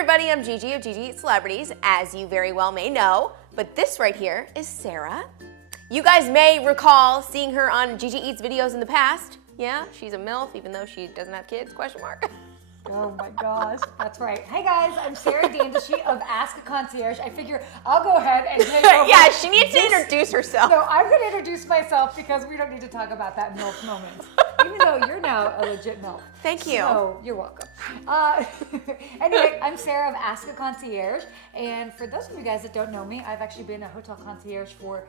everybody, I'm Gigi of GiGi Celebrities, as you very well may know, but this right here is Sarah. You guys may recall seeing her on Gigi Eats videos in the past. Yeah, she's a MILF, even though she doesn't have kids, question mark. Oh my gosh, that's right. Hey guys, I'm Sarah Indulge of Ask a Concierge. I figure I'll go ahead and take over. Yeah, she needs to introduce herself. No, I'm going to introduce myself because we don't need to talk about that MILF moment. Even though you're now a legit MILF. Thank you. So, you're welcome. Anyway, I'm Sarah of Ask a Concierge. And for those of you guys that don't know me, I've actually been a hotel concierge for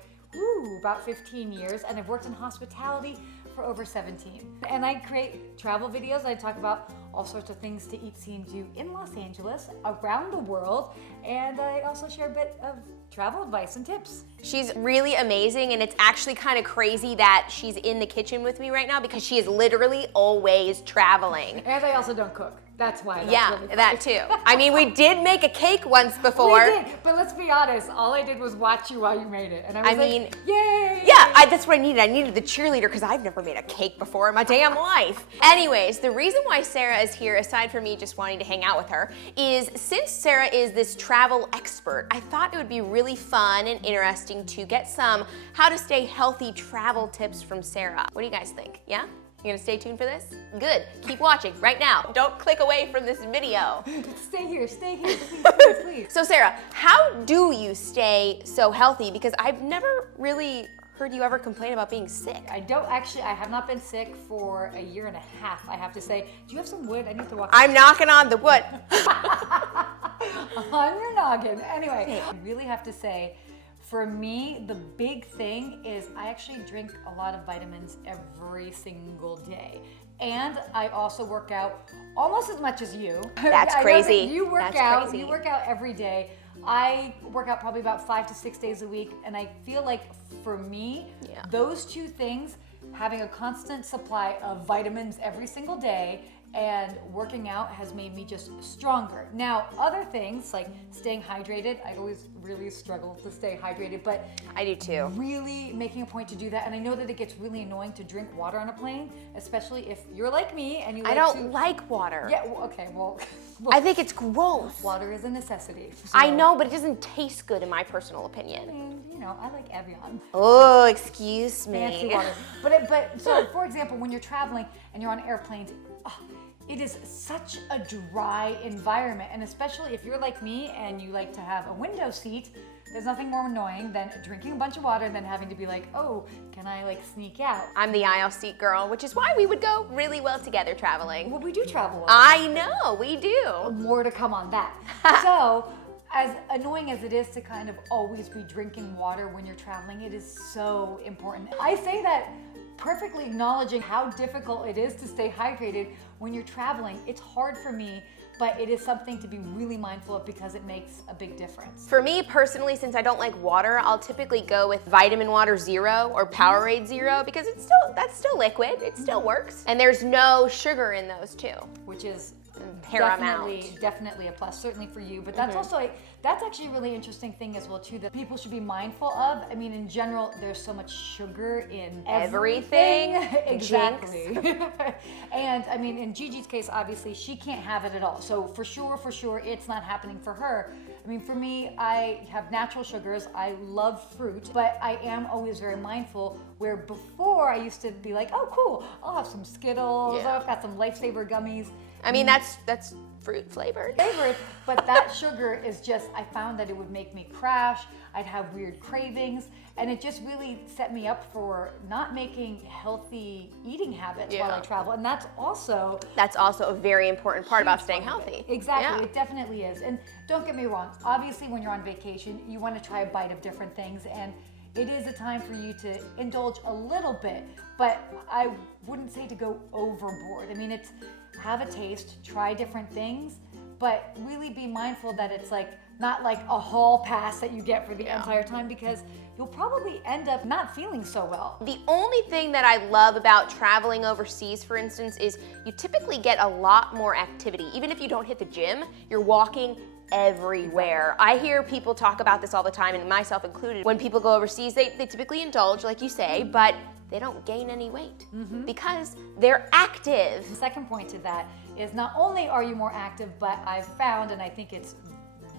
about 15 years. And I've worked in hospitality for over 17. And I create travel videos. I talk about all sorts of things to eat, see, and do in Los Angeles, around the world. And I also share a bit of travel advice and tips. She's really amazing, and it's actually kind of crazy that she's in the kitchen with me right now because she is literally always traveling. And I also don't cook. That's why. That's yeah, really that too. I mean, we did make a cake once before. We did, but let's be honest. All I did was watch you while you made it, and I was like, yay! Yeah, that's what I needed. I needed the cheerleader because I've never made a cake before in my damn life. Anyways, the reason why Sarah is here, aside from me just wanting to hang out with her, is since Sarah is this travel expert, I thought it would be really fun and interesting to get some how to stay healthy travel tips from Sarah. What do you guys think? Yeah? You gonna stay tuned for this? Good. Keep watching right now. Don't click away from this video. Stay here, please. So Sarah, how do you stay so healthy? Because I've never really heard you ever complain about being sick. I have not been sick for a year and a half, I have to say. Do you have some wood? I need to walk. I'm knocking on the wood. On your noggin. Anyway, I really have to say, for me, the big thing is I actually drink a lot of vitamins every single day. And I also work out almost as much as you. That's crazy. You work out every day. I work out probably about 5 to 6 days a week. And I feel like for me, those two things, having a constant supply of vitamins every single day and working out has made me just stronger. Now, other things like staying hydrated, I always really struggle to stay hydrated, but I do too. Really making a point to do that. And I know that it gets really annoying to drink water on a plane, especially if you're like me and you like I don't like water. Yeah, well, okay, well. I think it's gross. Water is a necessity. So. I know, but it doesn't taste good in my personal opinion. I mean, you know, I like Evian. Oh, excuse me. Fancy water. But so, for example, when you're traveling and you're on airplanes, it is such a dry environment, and especially if you're like me and you like to have a window seat, there's nothing more annoying than drinking a bunch of water and then having to be like, oh, can I like sneak out? I'm the aisle seat girl, which is why we would go really well together traveling. Well, we do travel well. I know, we do. More to come on that. So, as annoying as it is to kind of always be drinking water when you're traveling, it is so important. I say that perfectly acknowledging how difficult it is to stay hydrated when you're traveling. It's hard for me, but it is something to be really mindful of because it makes a big difference. For me personally, since I don't like water, I'll typically go with Vitamin Water Zero or Powerade Zero because that's still liquid, it still works. And there's no sugar in those too. Which is paramount. Definitely a plus, certainly for you. But that's also that's actually a really interesting thing as well too that people should be mindful of. I mean, in general, there's so much sugar in everything. Exactly. And I mean, in Gigi's case, obviously, she can't have it at all. So for sure, it's not happening for her. I mean, for me, I have natural sugars. I love fruit, but I am always very mindful. Where before I used to be like, oh, cool, I'll have some Skittles. Yeah. I've got some Lifesaver gummies. I mean, that's fruit flavored. But that sugar is just, I found that it would make me crash. I'd have weird cravings, and it just really set me up for not making healthy eating habits while I travel. And that's also a very important part about staying healthy. Exactly, It definitely is. And don't get me wrong, obviously when you're on vacation, you want to try a bite of different things, and it is a time for you to indulge a little bit, but I wouldn't say to go overboard. I mean, it's have a taste, try different things, but really be mindful that it's like not like a hall pass that you get for the entire time because you'll probably end up not feeling so well. The only thing that I love about traveling overseas, for instance, is you typically get a lot more activity. Even if you don't hit the gym, you're walking everywhere. I hear people talk about this all the time, and myself included. When people go overseas, they typically indulge, like you say, but they don't gain any weight because they're active. The second point to that is not only are you more active, but I've found, and I think it's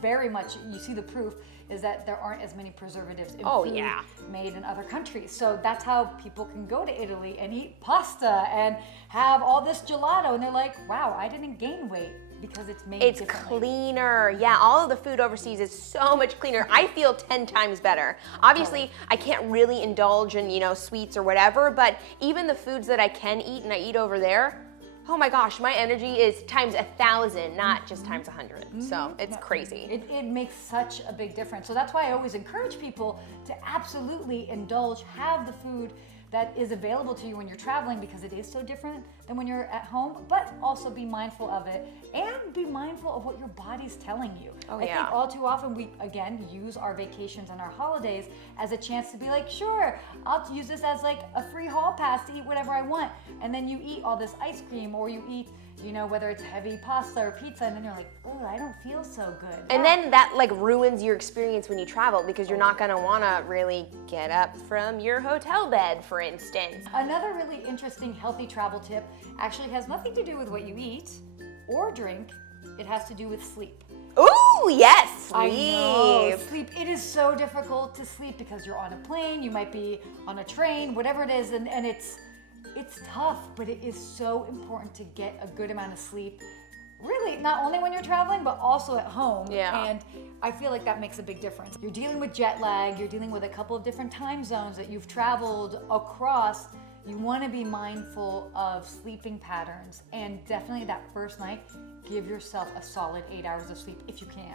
very much, you see the proof, is that there aren't as many preservatives in food made in other countries. So that's how people can go to Italy and eat pasta and have all this gelato, and they're like, wow, I didn't gain weight because it's made differently. Cleaner. Yeah, all of the food overseas is so much cleaner. I feel 10 times better. Obviously, I can't really indulge in, sweets or whatever, but even the foods that I can eat and I eat over there, oh my gosh, my energy is times 1,000, not just times 100. So it's crazy. It makes such a big difference. So that's why I always encourage people to absolutely indulge, have the food that is available to you when you're traveling, because it is so different than when you're at home, but also be mindful of it and be mindful of what your body's telling you. I think all too often we, again, use our vacations and our holidays as a chance to be like, sure, I'll use this as like a free hall pass to eat whatever I want. And then you eat all this ice cream, or you eat, whether it's heavy pasta or pizza, and then you're like, oh, I don't feel so good. And then that like ruins your experience when you travel, because you're not gonna wanna really get up from your hotel bed, for instance. Another really interesting healthy travel tip actually has nothing to do with what you eat or drink. It has to do with sleep. Ooh, yes, sleep. I know, sleep. It is so difficult to sleep because you're on a plane, you might be on a train, whatever it is, and it's tough, but it is so important to get a good amount of sleep. Really, not only when you're traveling, but also at home. Yeah. And I feel like that makes a big difference. You're dealing with jet lag, you're dealing with a couple of different time zones that you've traveled across. You want to be mindful of sleeping patterns, and definitely that first night, give yourself a solid 8 hours of sleep if you can.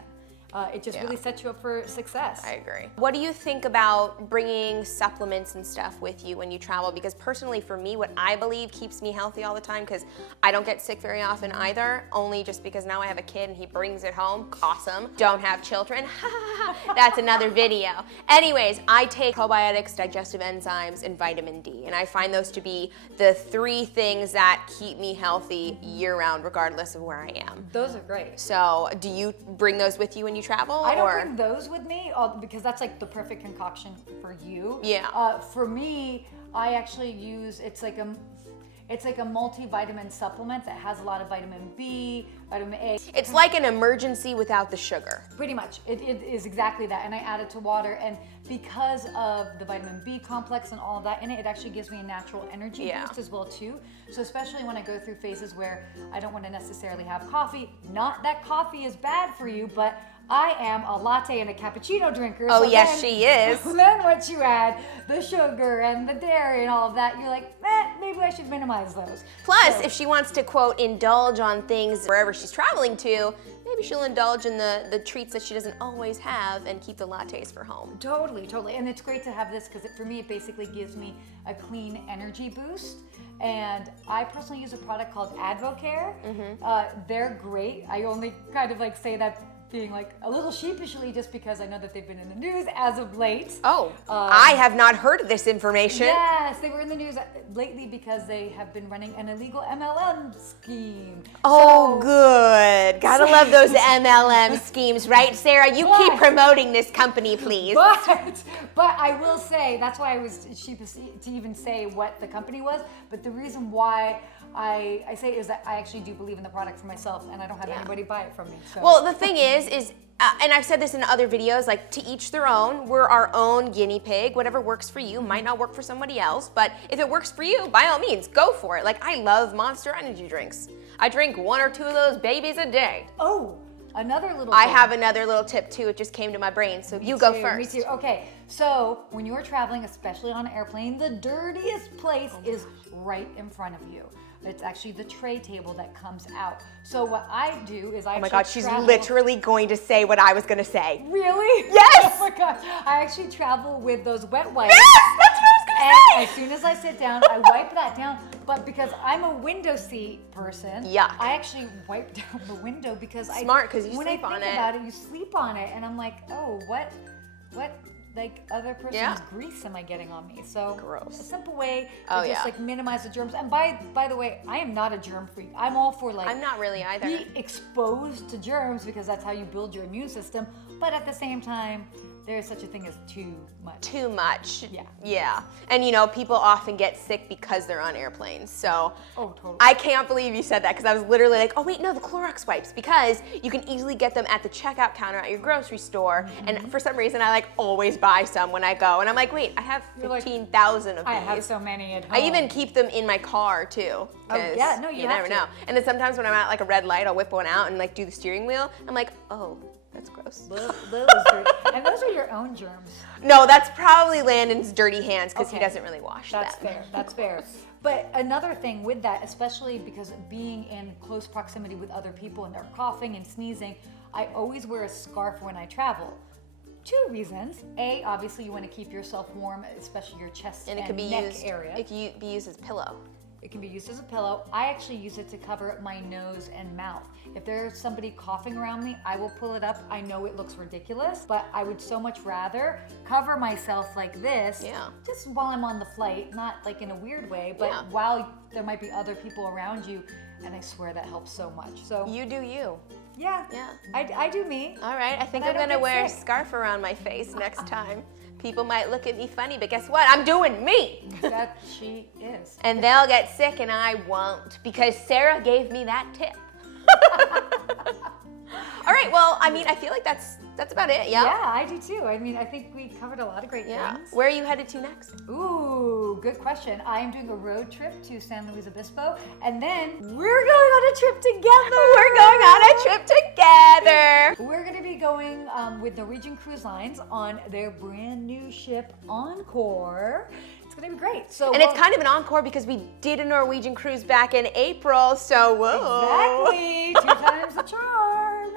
It just really sets you up for success. I agree. What do you think about bringing supplements and stuff with you when you travel? Because personally for me, what I believe keeps me healthy all the time, because I don't get sick very often either, only just because now I have a kid and he brings it home. Awesome. Don't have children. That's another video. Anyways, I take probiotics, digestive enzymes, and vitamin D, and I find those to be the 3 things that keep me healthy year-round, regardless of where I am. Those are great. So do you bring those with you when you travel? I don't bring those with me because that's like the perfect concoction for you. Yeah. For me, I actually use, it's like a multivitamin supplement that has a lot of vitamin B, vitamin A. It's like an emergency without the sugar. Pretty much. It is exactly that. And I add it to water. And because of the vitamin B complex and all of that in it, it actually gives me a natural energy boost as well too. So especially when I go through phases where I don't want to necessarily have coffee. Not that coffee is bad for you, but I am a latte and a cappuccino drinker. Oh, so yes, she is. Then once you add the sugar and the dairy and all of that, you're like, maybe I should minimize those. Plus, if she wants to, quote, indulge on things wherever she's traveling to, maybe she'll indulge in the treats that she doesn't always have and keep the lattes for home. Totally. And it's great to have this because for me, it basically gives me a clean energy boost. And I personally use a product called AdvoCare. They're great. I only kind of like say that being like a little sheepishly just because I know that they've been in the news as of late. Oh, I have not heard of this information. Yes, they were in the news lately because they have been running an illegal MLM scheme. Oh, good. Gotta love those MLM schemes, right, Sarah? You keep promoting this company, please. But I will say, that's why I was sheepish to even say what the company was, but the reason why I say it is that I actually do believe in the product for myself, and I don't have anybody buy it from me. So. Well, the thing is and I've said this in other videos, like to each their own. We're our own guinea pig. Whatever works for you might not work for somebody else, but if it works for you, by all means, go for it. Like I love Monster energy drinks. I drink 1 or 2 of those babies a day. Oh, another little I have another little tip too. It just came to my brain, so you go first. Me too. Okay, so when you're traveling, especially on an airplane, the dirtiest place is right in front of you. It's actually the tray table that comes out. So what I do is Oh my God, she's literally going to say what I was going to say. Really? Yes! Oh my gosh. I actually travel with those wet wipes. Yes! That's what I was going to say! And as soon as I sit down, I wipe that down. But because I'm a window seat person, I actually wipe down the window because Smart, because you when sleep I on think it. about it, you sleep on it. And I'm like, oh, what like other person's grease am I getting on me? So gross. A simple way to just like minimize the germs. And by the way, I am not a germ freak. I'm all for like I'm not really either. Be exposed to germs because that's how you build your immune system. But at the same time, There's such a thing as too much. Too much. Yeah. Yeah. And you know, people often get sick because they're on airplanes. So Oh, totally. I can't believe you said that because I was literally like, oh wait, no, the Clorox wipes, because you can easily get them at the checkout counter at your grocery store. And for some reason, I like always buy some when I go. And I'm like, wait, I have You're like, 15,000 of these. I have so many at home. I even keep them in my car too. Oh, yeah, no, you have never to. know. And then sometimes when I'm at like a red light, I'll whip one out and like do the steering wheel. I'm like, oh, that's gross. Those and those are your own germs. No, that's probably Landon's dirty hands because he Okay. doesn't really wash That's them. fair. That's fair. But another thing with that, especially because being in close proximity with other people and they're coughing and sneezing, I always wear a scarf when I travel. 2 reasons. A, obviously you want to keep yourself warm, especially your chest And and, it can be neck used. area. It can be used as a pillow. It can be used as a pillow. I actually use it to cover my nose and mouth. If there's somebody coughing around me, I will pull it up. I know it looks ridiculous, but I would so much rather cover myself like this, Yeah. just while I'm on the flight, not like in a weird way, but Yeah. while there might be other people around you, and I swear that helps so much. So You do you. yeah, Yeah. I do me. All right, I think But I I'm don't gonna get wear a sick. scarf around my face next time. People might look at me funny, but guess what? I'm doing me. That she is. And they'll get sick and I won't because Sarah gave me that tip. All right, well, I mean, I feel like that's about it, yeah? Yeah, I do too. I mean, I think we covered a lot of great Yeah. things. Where are you headed to next? Ooh, good question. I am doing a road trip to San Luis Obispo, and then we're going on a trip together. We're going on a trip together. We're going to be going with Norwegian Cruise Lines on their brand new ship Encore. It's going to be great. So, And it's kind of an encore because we did a Norwegian cruise back in April, so whoa. exactly 2 times the charm.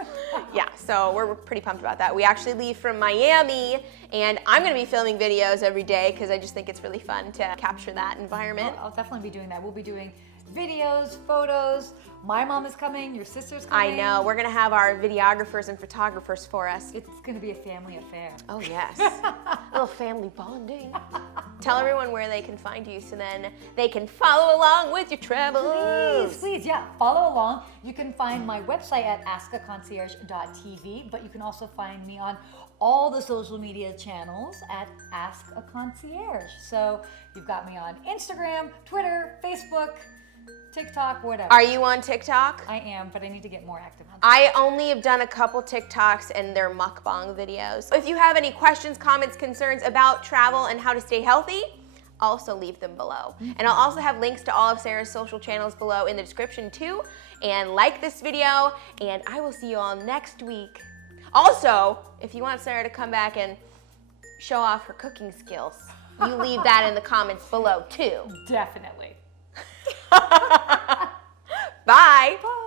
Yeah, so we're pretty pumped about that. We actually leave from Miami, and I'm gonna be filming videos every day because I just think it's really fun to capture that environment. I'll definitely be doing that. We'll be doing videos, photos. My mom is coming. Your sister's I coming. know, we're gonna have our videographers and photographers for us. It's going to be a family affair. Oh yes, a little family bonding. Tell everyone where they can find you so then they can follow along with your travels. Please, yeah, follow along. You can find my website at askaconcierge.tv, but you can also find me on all the social media channels at Ask a Concierge. So you've got me on Instagram, Twitter, Facebook, TikTok, whatever. Are you on TikTok? I am, but I need to get more active on TikTok. I only have done a couple TikToks and they're mukbang videos. If you have any questions, comments, concerns about travel and how to stay healthy, also leave them below. And I'll also have links to all of Sarah's social channels below in the description too. And like this video, and I will see you all next week. Also, if you want Sarah to come back and show off her cooking skills, you leave that in the comments below too. Definitely. Bye. Bye.